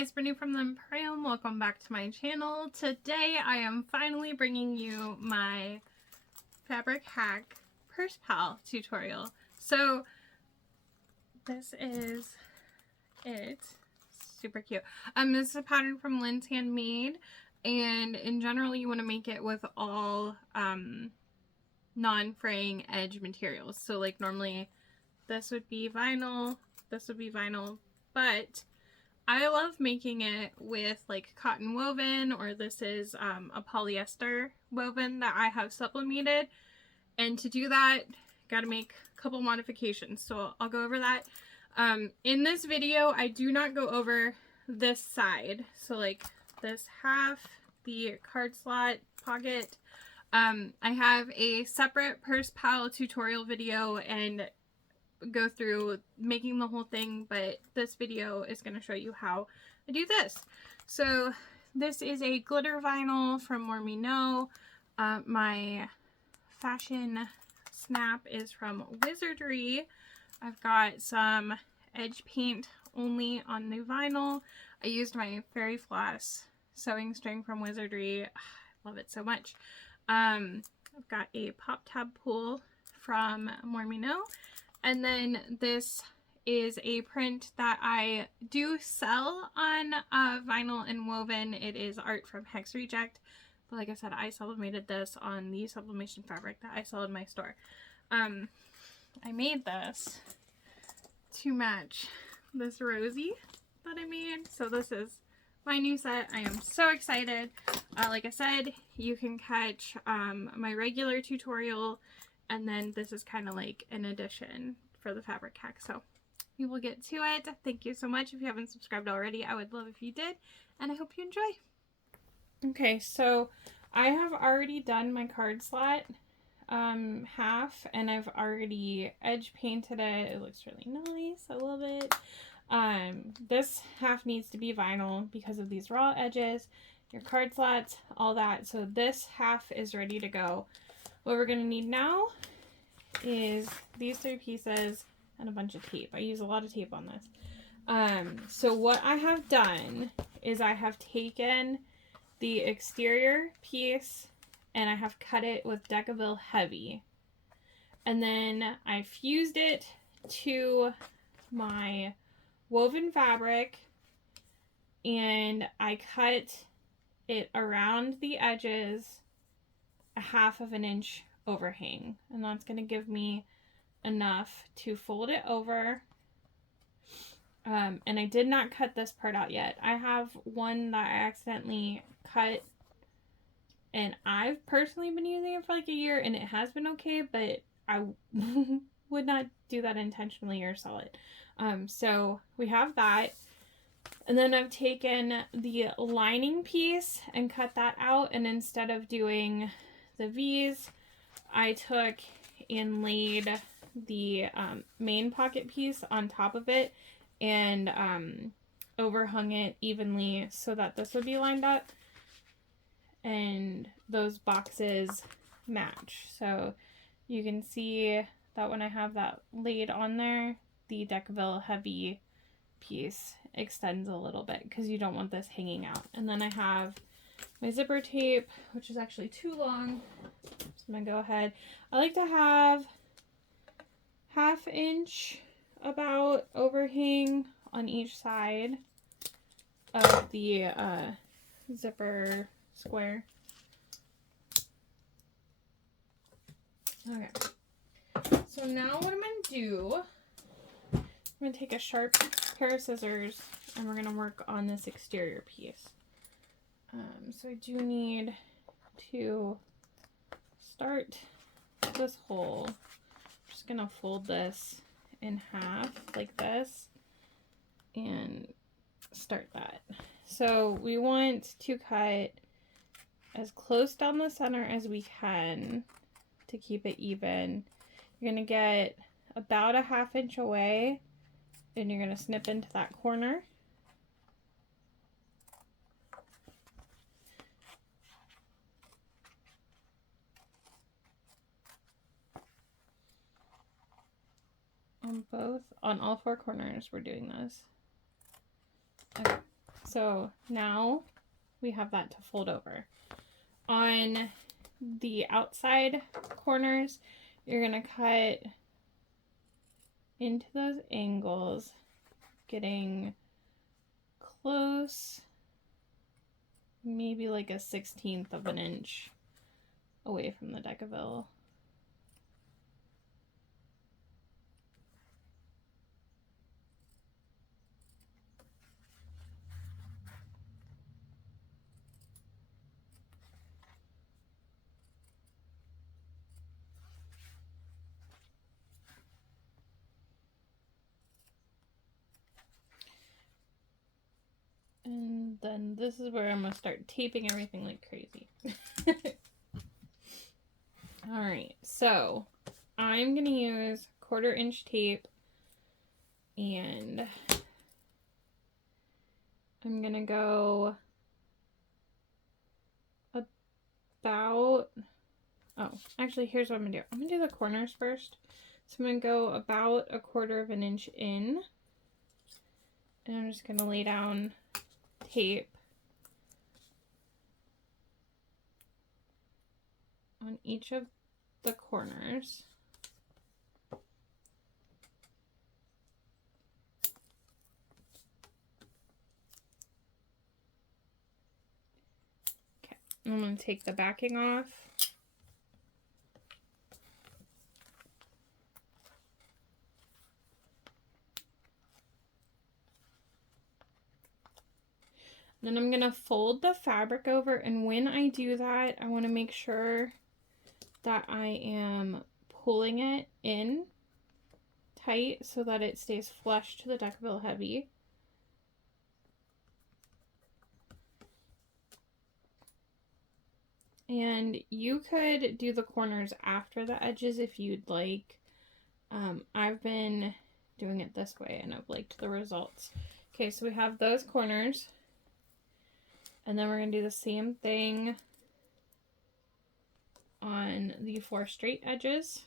guys, Brittany from the Empurrium. Welcome back to my channel. Today I am finally bringing you my fabric hack purse pal tutorial. So this is it. Super cute. This is a pattern from Lynn's Handmade, and in general you want to make it with all non-fraying edge materials. So like normally this would be vinyl, but I love making it with like cotton woven, or this is a polyester woven that I have sublimated. And to do that, got to make a couple modifications. So I'll go over that. In this video, I do not go over this side. So like this half, the card slot pocket. I have a separate purse pal tutorial video and go through making the whole thing, but this video is going to show you how I do this. So this is a glitter vinyl from More Me Know. My fashion snap is from Wizardry. I've got some edge paint only on the vinyl. I used my Fairy Floss sewing string from Wizardry. I love it so much. I've got a pop tab pool from More Me Know. And then this is a print that I do sell on vinyl and woven. It is art from Hex Reject. But like I said, I sublimated this on the sublimation fabric that I sell in my store. I made this to match this Rosie that I made. So this is my new set. I am so excited. Like I said, you can catch my regular tutorial, and then this is kind of like an addition for the fabric hack. So we will get to it. Thank you so much. If you haven't subscribed already, I would love if you did, and I hope you enjoy. Okay, so I have already done my card slot half, and I've already edge painted it. It looks really nice. I love it. This half needs to be vinyl because of these raw edges, your card slots, all that. So this half is ready to go. What we're going to need now is these 3 pieces and a bunch of tape. I use a lot of tape on this. So what I have done is I have taken the exterior piece and I have cut it with Decaville Heavy. And then I fused it to my woven fabric, and I cut it around the edges a 1/2 inch overhang, and that's going to give me enough to fold it over. And I did not cut this part out yet. I have one that I accidentally cut, and I've personally been using it for like a year and it has been okay, but I would not do that intentionally or sell it. So we have that. And then I've taken the lining piece and cut that out, and instead of doing the V's, I took and laid the main pocket piece on top of it and overhung it evenly so that this would be lined up and those boxes match. So you can see that when I have that laid on there, the Decaville Heavy piece extends a little bit because you don't want this hanging out. And then I have my zipper tape, which is actually too long, so I'm gonna go ahead. I like to have 1/2 inch about overhang on each side of the zipper square. Okay, so now what I'm gonna do, I'm gonna take a sharp pair of scissors and we're gonna work on this exterior piece. So I do need to start this hole. I'm just gonna fold this in half like this and start that. So we want to cut as close down the center as we can to keep it even. You're gonna get about a 1/2 inch away and you're gonna snip into that corner. On all 4 corners we're doing this. Okay, So now we have that to fold over. On the outside corners, you're going to cut into those angles, getting close, maybe like a 1/16 of an inch away from the decavill. And then this is where I'm going to start taping everything like crazy. Alright, so I'm going to use 1/4 inch tape, and I'm going to go about, oh, actually here's what I'm going to do. I'm going to do the corners first. So I'm going to go about 1/4 of an inch in, and I'm just going to lay down tape on each of the corners. Okay, I'm going to take the backing off. Then I'm going to fold the fabric over, and when I do that, I want to make sure that I am pulling it in tight so that it stays flush to the decavill heavy. And you could do the corners after the edges if you'd like. I've been doing it this way and I've liked the results. Okay, so we have those corners. And then we're going to do the same thing on the 4 straight edges.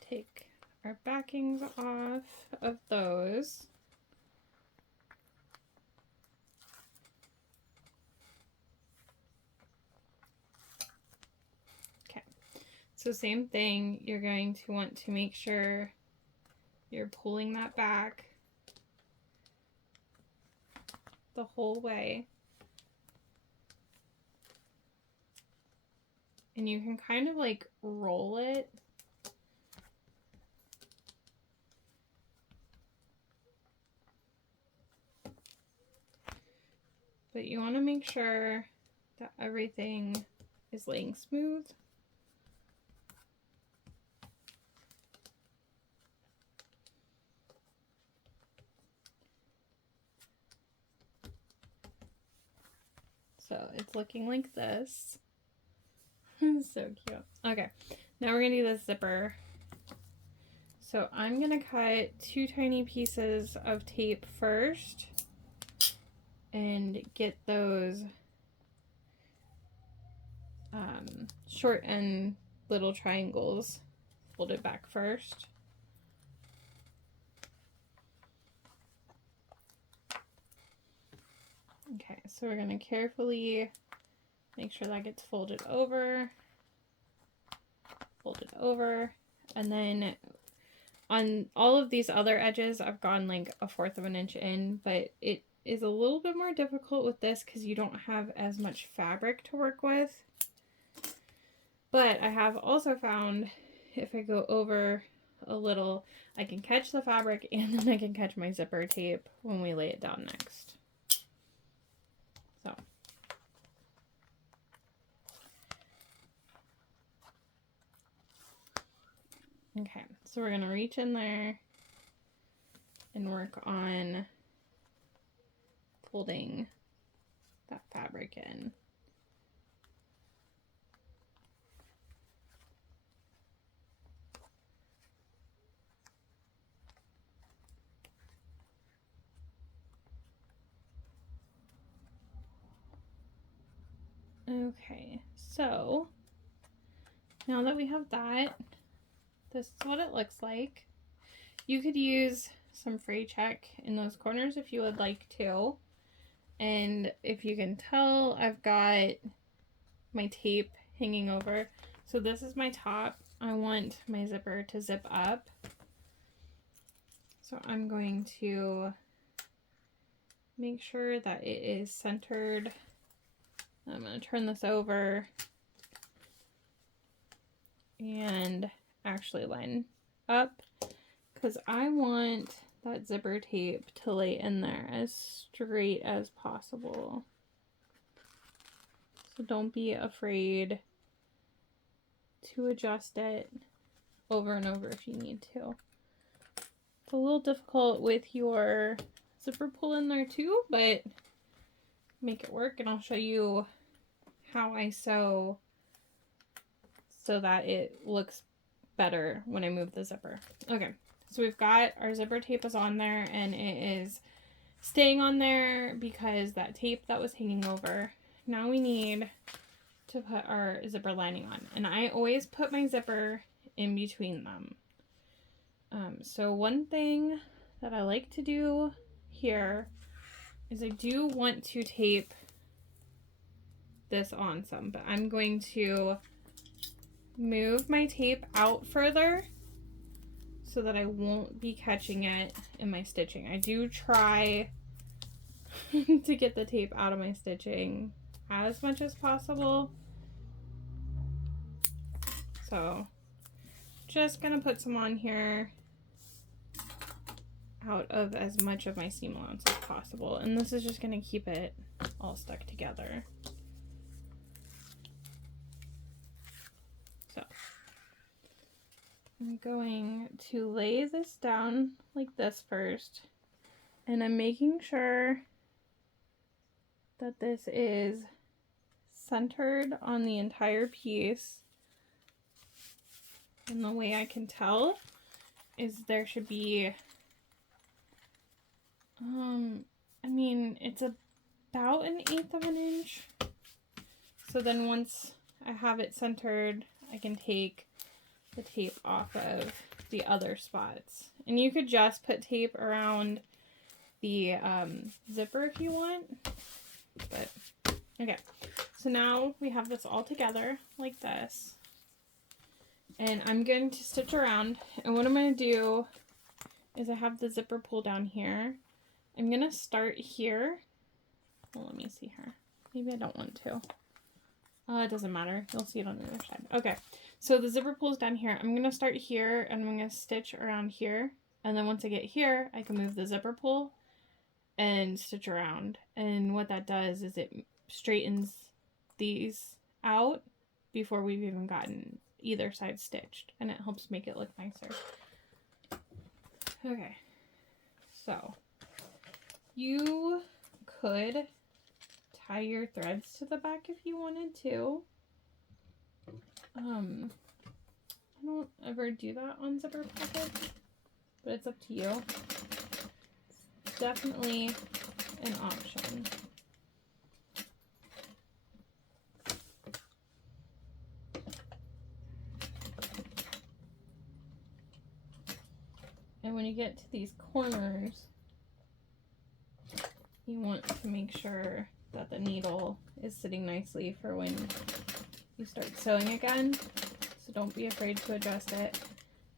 Take our backings off of those. Okay, so same thing, you're going to want to make sure you're pulling that back the whole way. And you can kind of like roll it. But you want to make sure that everything is laying smooth. So it's looking like this. So cute. Okay, now we're going to do the zipper. So I'm going to cut 2 tiny pieces of tape first and get those short and little triangles folded back first. Okay, so we're going to carefully make sure that gets folded over, and then on all of these other edges I've gone like 1/4 of an inch in, but it is a little bit more difficult with this because you don't have as much fabric to work with. But I have also found if I go over a little, I can catch the fabric and then I can catch my zipper tape when we lay it down next. So. Okay, so we're going to reach in there and work on folding that fabric in. Okay, so now that we have that, this is what it looks like. You could use some fray check in those corners if you would like to. And if you can tell, I've got my tape hanging over. So this is my top. I want my zipper to zip up. So I'm going to make sure that it is centered. I'm going to turn this over and actually line up because I want that zipper tape to lay in there as straight as possible. So don't be afraid to adjust it over and over if you need to. It's a little difficult with your zipper pull in there too, but make it work, and I'll show you how I sew so that it looks better when I move the zipper. Okay, so we've got our zipper tape is on there, and it is staying on there because that tape that was hanging over. Now we need to put our zipper lining on, and I always put my zipper in between them. So one thing that I like to do here is I do want to tape this on some, but I'm going to move my tape out further so that I won't be catching it in my stitching. I do try to get the tape out of my stitching as much as possible. So just gonna put some on here out of as much of my seam allowance as possible, and this is just gonna keep it all stuck together. So I'm going to lay this down like this first, and I'm making sure that this is centered on the entire piece. And the way I can tell is there should be, I mean, it's about 1/8 of an inch. So then once I have it centered, I can take the tape off of the other spots. And you could just put tape around the zipper if you want. But, okay. So now we have this all together like this. And I'm going to stitch around. And what I'm going to do is I have the zipper pull down here. I'm going to start here. Well, let me see here. Maybe I don't want to. It doesn't matter. You'll see it on the other side. Okay, so the zipper pulls down here. I'm going to start here, and I'm going to stitch around here. And then once I get here, I can move the zipper pull and stitch around. And what that does is it straightens these out before we've even gotten either side stitched. And it helps make it look nicer. Okay, so you could tie your threads to the back if you wanted to. I don't ever do that on zipper pockets, but it's up to you. It's definitely an option. And when you get to these corners, you want to make sure that the needle is sitting nicely for when you start sewing again. So don't be afraid to adjust it.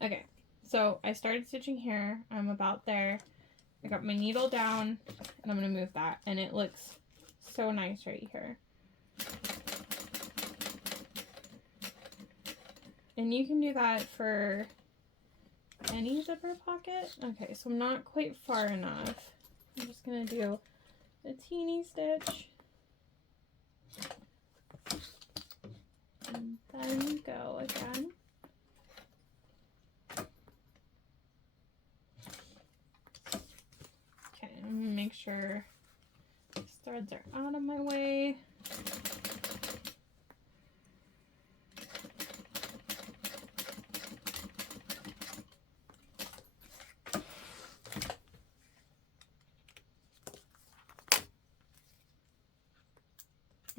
Okay, so I started stitching here. I'm about there. I got my needle down, and I'm going to move that. And it looks so nice right here. And you can do that for any zipper pocket. Okay, so I'm not quite far enough. I'm just going to do a teeny stitch. And then go again. Okay, I'm going to make sure I start threads are out of my way.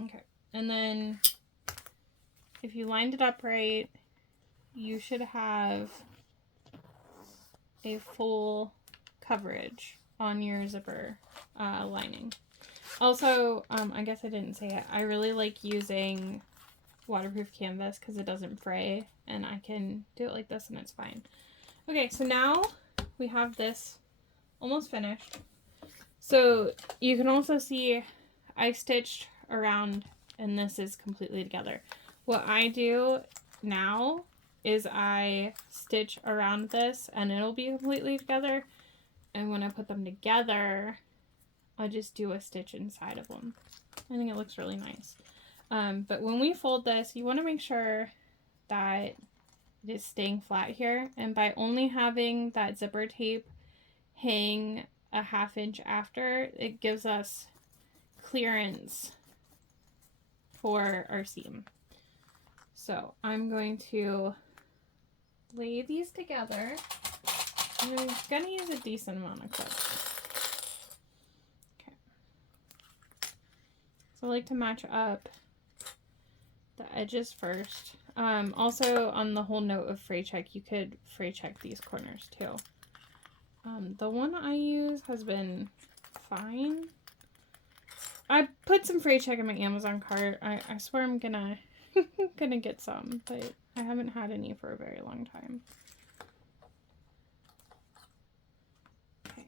Okay, and then if you lined it up right, you should have a full coverage on your zipper lining. Also, I guess I didn't say it, I really like using waterproof canvas because it doesn't fray, and I can do it like this and it's fine. Okay, so now we have this almost finished. So you can also see I stitched around and this is completely together. What I do now is I stitch around this and it'll be completely together, and when I put them together I'll just do a stitch inside of them. I think it looks really nice. But when we fold this, you want to make sure that it is staying flat here, and by only having that zipper tape hang a 1/2 inch after, it gives us clearance for our seam. So I'm going to lay these together. I'm going to use a decent amount of clips. Okay. So I like to match up the edges first. Also, on the whole note of fray check, you could fray check these corners too. The one I use has been fine. I put some fray check in my Amazon cart. I swear I'm gonna gonna get some, but I haven't had any for a very long time. Okay.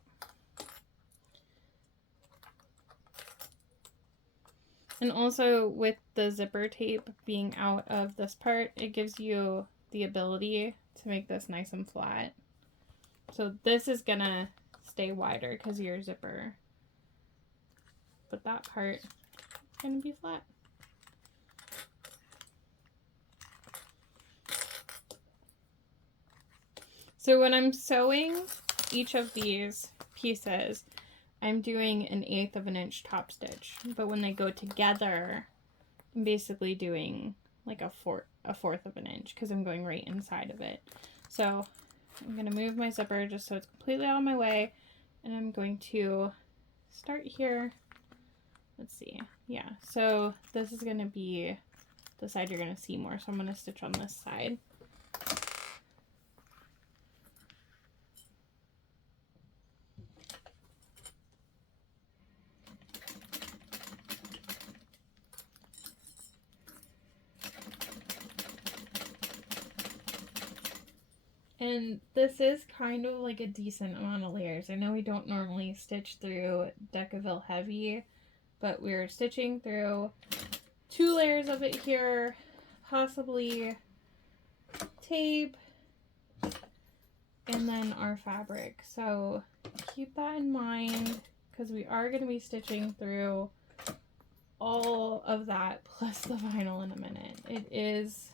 And also with the zipper tape being out of this part, it gives you the ability to make this nice and flat. So this is gonna stay wider because of your zipper, but that part is gonna be flat. So when I'm sewing each of these pieces, I'm doing an 1/8 of an inch top stitch, but when they go together, I'm basically doing like a fourth of an inch because I'm going right inside of it. So I'm going to move my zipper just so it's completely out of my way, and I'm going to start here. Let's see. Yeah, so this is going to be the side you're going to see more, so I'm going to stitch on this side. And this is kind of like a decent amount of layers. I know we don't normally stitch through Decaville Heavy, but we're stitching through 2 layers of it here, possibly tape, and then our fabric. So keep that in mind because we are going to be stitching through all of that plus the vinyl in a minute. It is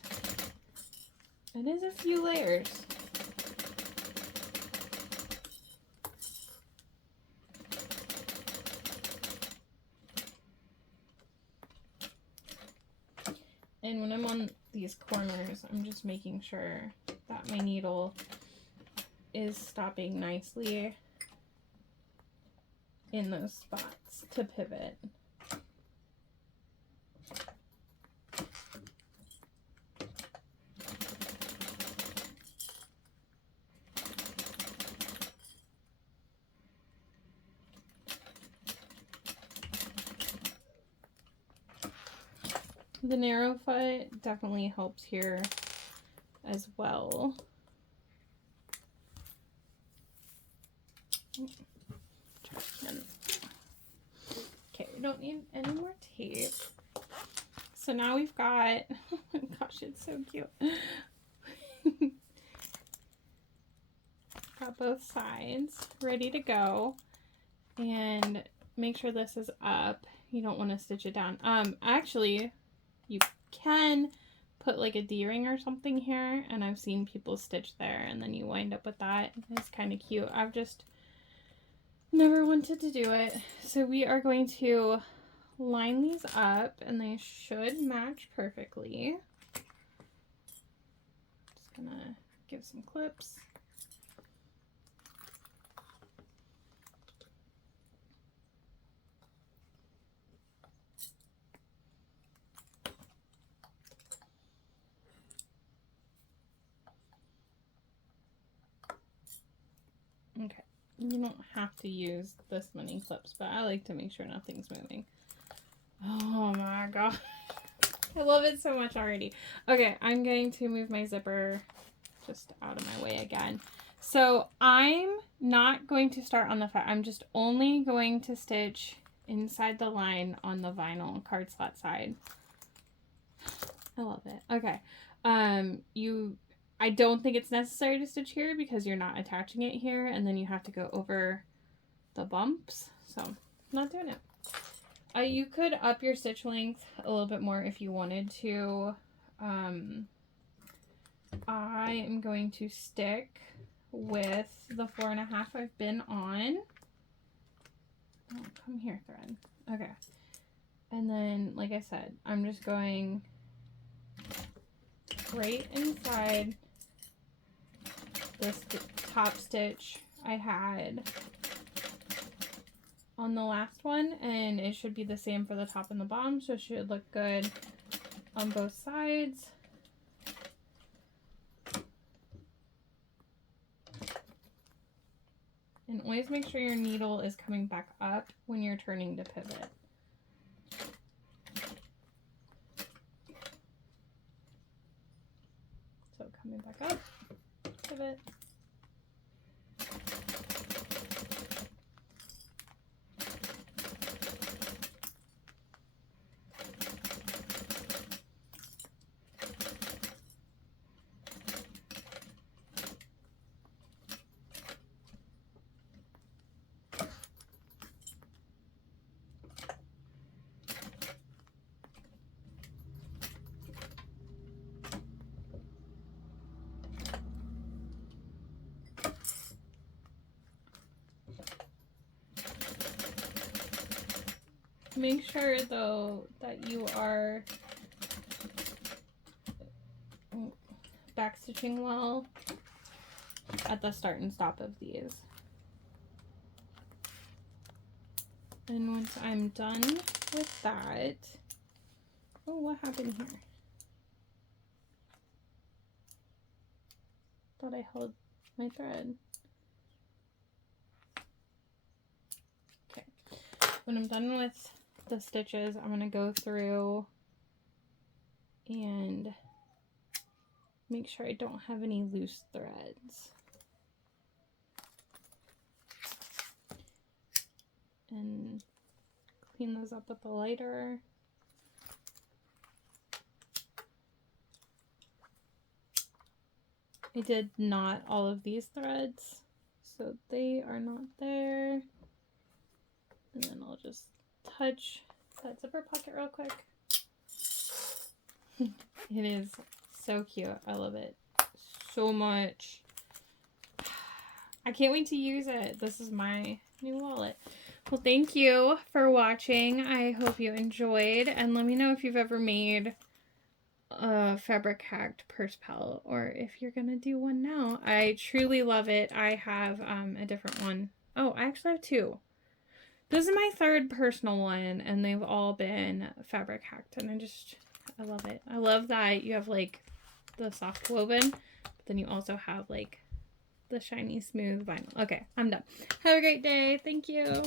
a few layers. And when I'm on these corners, I'm just making sure that my needle is stopping nicely in those spots to pivot. The narrow foot definitely helps here as well. Okay, we don't need any more tape. So now we've got, oh my gosh, it's so cute. Got both sides ready to go. And make sure this is up. You don't want to stitch it down. Actually, you can put like a D-ring or something here, and I've seen people stitch there and then you wind up with that. It's kind of cute. I've just never wanted to do it. So we are going to line these up and they should match perfectly. Just gonna give some clips. Okay, you don't have to use this many clips, but I like to make sure nothing's moving. Oh my god. I love it so much already. Okay, I'm going to move my zipper just out of my way again. So I'm not going to start on the front. I'm just only going to stitch inside the line on the vinyl card slot side. I love it. Okay. I don't think it's necessary to stitch here because you're not attaching it here, and then you have to go over the bumps. So I'm not doing it. You could up your stitch length a little bit more if you wanted to. I am going to stick with the 4.5 I've been on. Oh, come here, thread. Okay. And then, like I said, I'm just going right inside this top stitch I had on the last one, and it should be the same for the top and the bottom, so it should look good on both sides. And always make sure your needle is coming back up when you're turning to pivot. So coming back up, pivot. Make sure though that you are backstitching well at the start and stop of these. And once I'm done with that, oh, what happened here? Thought I held my thread. Okay, when I'm done with the stitches, I'm going to go through and make sure I don't have any loose threads. And clean those up with the lighter. I did knot all of these threads, so they are not there. And then I'll just touch that zipper pocket real quick. It is so cute. I love it so much. I can't wait to use it. This is my new wallet. Well, thank you for watching. I hope you enjoyed, and let me know if you've ever made a fabric hacked purse palette or if you're gonna do one now. I truly love it. I have a different one. Oh, I actually have two. This is my third personal one, and they've all been fabric hacked, and I love it. I love that you have like the soft woven, but then you also have like the shiny smooth vinyl. Okay, I'm done. Have a great day. Thank you.